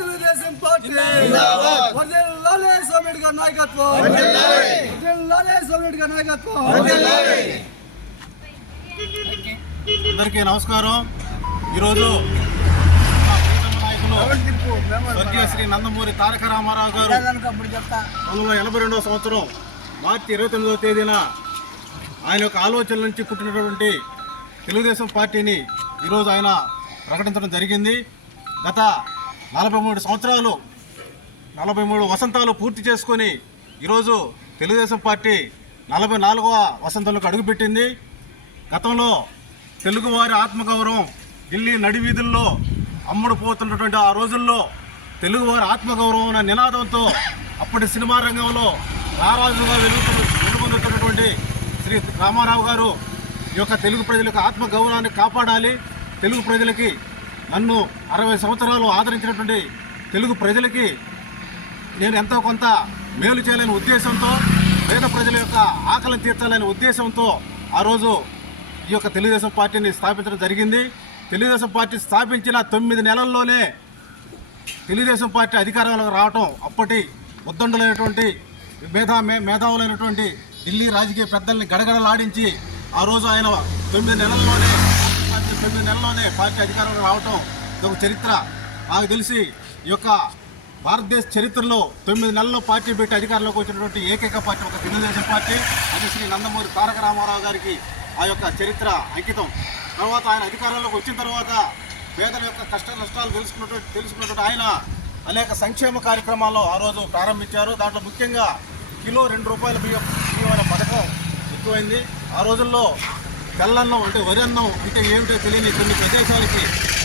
Telugu Desam party వర్ధిల్లాలి సోమిరెడ్డి గారి నాయకత్వం, వర్ధిల్లాలి సోమిరెడ్డి గారి నాయకత్వం. అందరికీ నమస్కారం. ఈరోజు స్వర్గీయ శ్రీ నందమూరి తారక రామారావు గారు 1982వ సంవత్సరం మార్చి 29వ తేదీన ఆయన యొక్క ఆలోచనల నుంచి పుట్టినటువంటి తెలుగుదేశం పార్టీని ఈరోజు ఆయన ప్రకటించడం జరిగింది. గత 43 వసంతాలు పూర్తి చేసుకొని ఈరోజు తెలుగుదేశం పార్టీ 44వ వసంతంలోకి అడుగుపెట్టింది. గతంలో తెలుగువారి ఆత్మగౌరవం ఢిల్లీ నడివీధుల్లో అమ్ముడు పోతున్నటువంటి ఆ రోజుల్లో తెలుగువారి ఆత్మగౌరవం అనే నినాదంతో అప్పటి సినిమా రంగంలో రారాజుగా వెలుగొందుతున్నటువంటి శ్రీ రామారావు గారు ఈ యొక్క తెలుగు ప్రజలకు ఆత్మగౌరవాన్ని కాపాడాలి, తెలుగు ప్రజలకి నన్ను 60 సంవత్సరాలు ఆదరించినటువంటి తెలుగు ప్రజలకి నేను ఎంతో కొంత మేలు చేయాలనే ఉద్దేశంతో, పేద ప్రజల యొక్క ఆకలిని తీర్చాలనే ఉద్దేశంతో ఆ రోజు ఈ యొక్క తెలుగుదేశం పార్టీని స్థాపించడం జరిగింది. తెలుగుదేశం పార్టీ స్థాపించిన 9 నెలల్లోనే తెలుగుదేశం పార్టీ అధికారంలోకి రావటం అప్పటి ఉద్దండులైనటువంటి మేధావులైనటువంటి ఢిల్లీ రాజకీయ పెద్దల్ని గడగడలాడించి ఆ రోజు ఆయన 9 నెలల్లోనే పార్టీ అధికారంలో రావటం ఒక చరిత్ర. నాకు తెలిసి ఈ యొక్క భారతదేశ చరిత్రలో 9 నెలల్లో పార్టీ పెట్టి అధికారంలోకి వచ్చినటువంటి ఏకైక పార్టీ ఒక తెలుగుదేశం పార్టీ. అది శ్రీ నందమూరి తారక రామారావు గారికి ఆ యొక్క చరిత్ర అంకితం. తర్వాత ఆయన అధికారంలోకి వచ్చిన తర్వాత పేదల యొక్క కష్ట నష్టాలు తెలుసుకున్నటువంటి ఆయన అనేక సంక్షేమ కార్యక్రమాల్లో ఆ రోజు ప్రారంభించారు. దాంట్లో ముఖ్యంగా కిలో 2 రూపాయల బియ్యం అనే పథకం ఎక్కువైంది. ఆ రోజుల్లో తెల్లన్నం అంటే వరి అన్నం అంటే ఏమిటో తెలియని కొన్ని ప్రదేశాలకి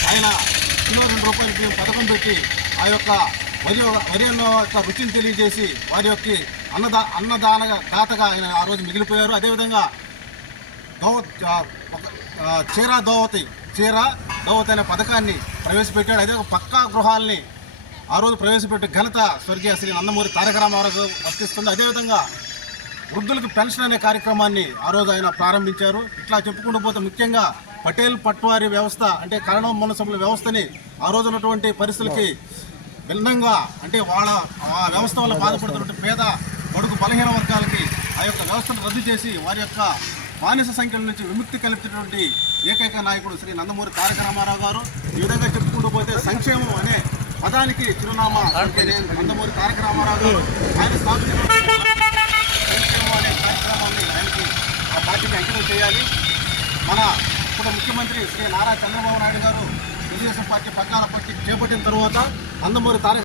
ఆయన కిలో 2 రూపాయల బియ్యం పథకం పెట్టి ఆ యొక్క వరి అన్నం యొక్క రుచిని తెలియజేసి వారి యొక్క అన్నదాన దాతగా ఆయన ఆ రోజు మిగిలిపోయారు. అదేవిధంగా చీర దోవతి అనే పథకాన్ని ప్రవేశపెట్టాడు. అదే పక్కా గృహాల్ని ఆ రోజు ప్రవేశపెట్టే ఘనత స్వర్గీయ శ్రీ నందమూరి తారక రామారావు వర్తిస్తుంది. అదేవిధంగా వృద్ధులకు పెన్షన్ అనే కార్యక్రమాన్ని ఆ రోజు ఆయన ప్రారంభించారు. ఇట్లా చెప్పుకుంటూ పోతే ముఖ్యంగా పటేల్ పట్వారీ వ్యవస్థ అంటే కరణం మున్సబుల వ్యవస్థని ఆ రోజు ఉన్నటువంటి పరిస్థితులకి భిన్నంగా అంటే వాళ్ళ ఆ వ్యవస్థ వల్ల బాధపడుతున్నటువంటి పేద బడుగు బలహీన వర్గాలకి ఆ యొక్క వ్యవస్థను రద్దు చేసి వారి యొక్క బానిస సంఖ్యల నుంచి విముక్తి కల్పించినటువంటి ఏకైక నాయకుడు శ్రీ నందమూరి తారక రామారావు గారు. ఈ విధంగా చెప్పుకుంటూ పోతే సంక్షేమం అనే పదానికి చిరునామా నందమూరి తారక రామారావు గారు. ఆయన స్థాపించిన సంక్షేమం అనే కార్యక్రమాన్ని ఆయనకి ఆ పార్టీకి అంకితం చేయాలి. మన ఇప్పుడు ముఖ్యమంత్రి శ్రీ నారా చంద్రబాబు నాయుడు గారు తెలుగుదేశం పార్టీ పగ్గాల పట్టి చేపట్టిన తర్వాత నందమూరి తారక